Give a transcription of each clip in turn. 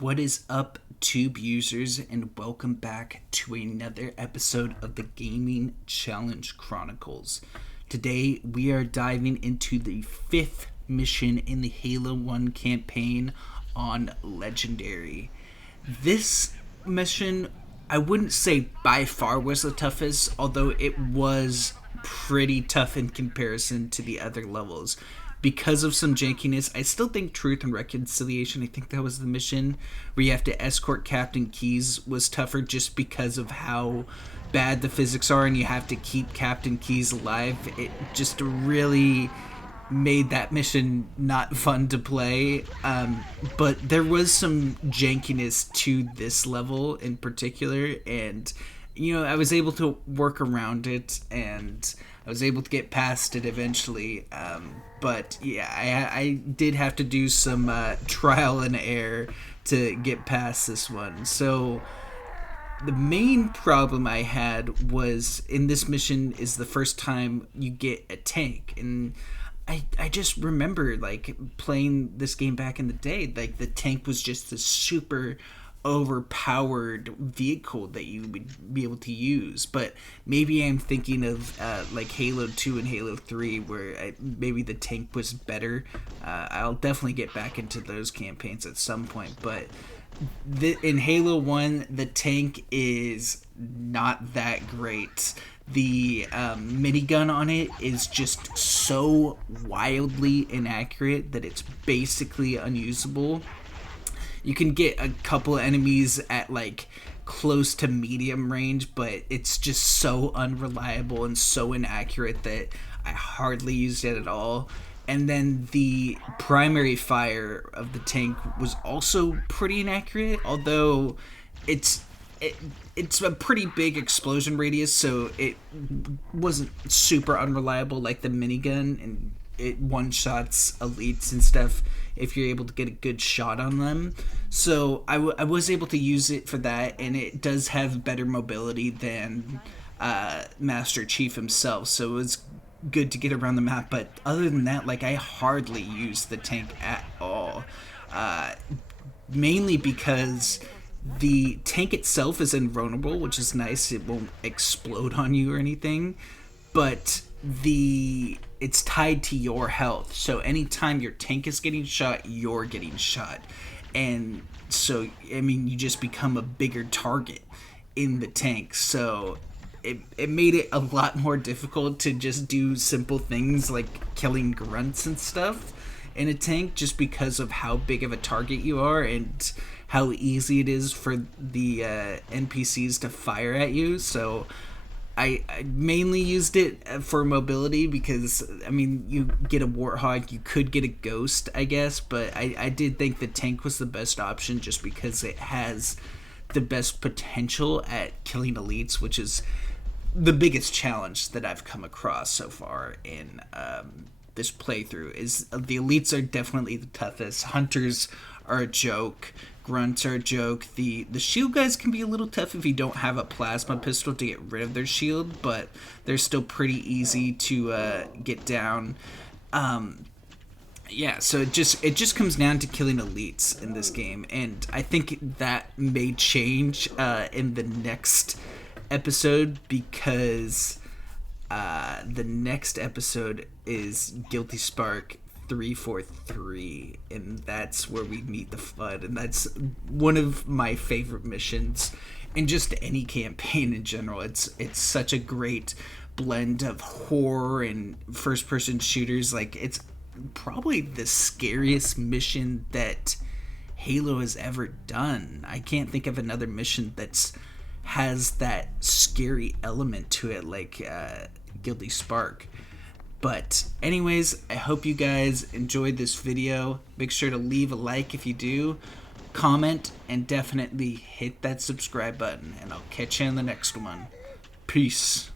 What is up, Tube users, and welcome back to another episode of the Gaming Challenge Chronicles. Today, we are diving into the 5th mission in the Halo 1 campaign on Legendary. This mission, I wouldn't say by far was the toughest, although it was pretty tough in comparison to the other levels. Because of some jankiness, I still think Truth and Reconciliation, I think that was the mission where you have to escort Captain Keyes, was tougher just because of how bad the physics are and you have to keep Captain Keyes alive. It just really made that mission not fun to play. But there was some jankiness to this level in particular, and I was able to work around it, and I was able to get past it eventually. But yeah, I did have to do some trial and error to get past this one. So the main problem I had was in this mission is the first time you get a tank, and I just remember playing this game back in the day, the tank was just this super overpowered vehicle that you would be able to use. But maybe I'm thinking of Halo 2 and Halo 3 where maybe the tank was better. I'll definitely get back into those campaigns at some point, but in Halo 1 the tank is not that great. The minigun on it is just so wildly inaccurate that it's basically unusable. You can get a couple enemies at close to medium range, but it's just so unreliable and so inaccurate that I hardly used it at all. And then the primary fire of the tank was also pretty inaccurate, although it's a pretty big explosion radius, so it wasn't super unreliable like the minigun, and it one-shots elites and stuff if you're able to get a good shot on them. So I was able to use it for that, and it does have better mobility than Master Chief himself, so it was good to get around the map. But other than that, I hardly used the tank at all, mainly because the tank itself is invulnerable, which is nice. It won't explode on you or anything, but it's tied to your health, so anytime your tank is getting shot, you're getting shot, and so you just become a bigger target in the tank. So it made it a lot more difficult to just do simple things like killing grunts and stuff in a tank, just because of how big of a target you are and how easy it is for the NPCs to fire at you. So I mainly used it for mobility because, you get a Warthog, you could get a Ghost, I guess, but I did think the tank was the best option just because it has the best potential at killing elites, which is the biggest challenge that I've come across so far in this playthrough. Is the elites are definitely the toughest. Hunters are a joke. Grunts are a joke. The shield guys can be a little tough if you don't have a plasma pistol to get rid of their shield, but they're still pretty easy to get down. So it just comes down to killing elites in this game, and I think that may change in the next episode, because the next episode is Guilty Spark 343, and that's where we meet the Flood, and that's one of my favorite missions in just any campaign in general. It's such a great blend of horror and first-person shooters. It's probably the scariest mission that Halo has ever done. I can't think of another mission that's has that scary element to it like Guilty Spark. But anyways, I hope you guys enjoyed this video. Make sure to leave a like if you do, comment, and definitely hit that subscribe button, and I'll catch you in the next one. Peace.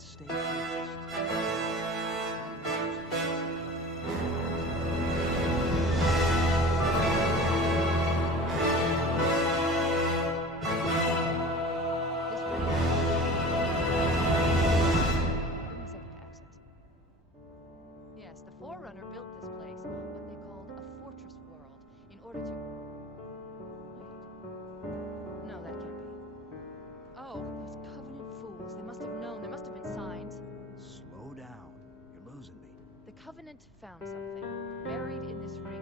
Let's stay focused. Yes, the Forerunner built this place, what they called a fortress world, in order to... Wait. No, that can't be. Oh, those Covenant fools. They must have known. There must have been signs. Slow down. You're losing me. The Covenant found something, buried in this ring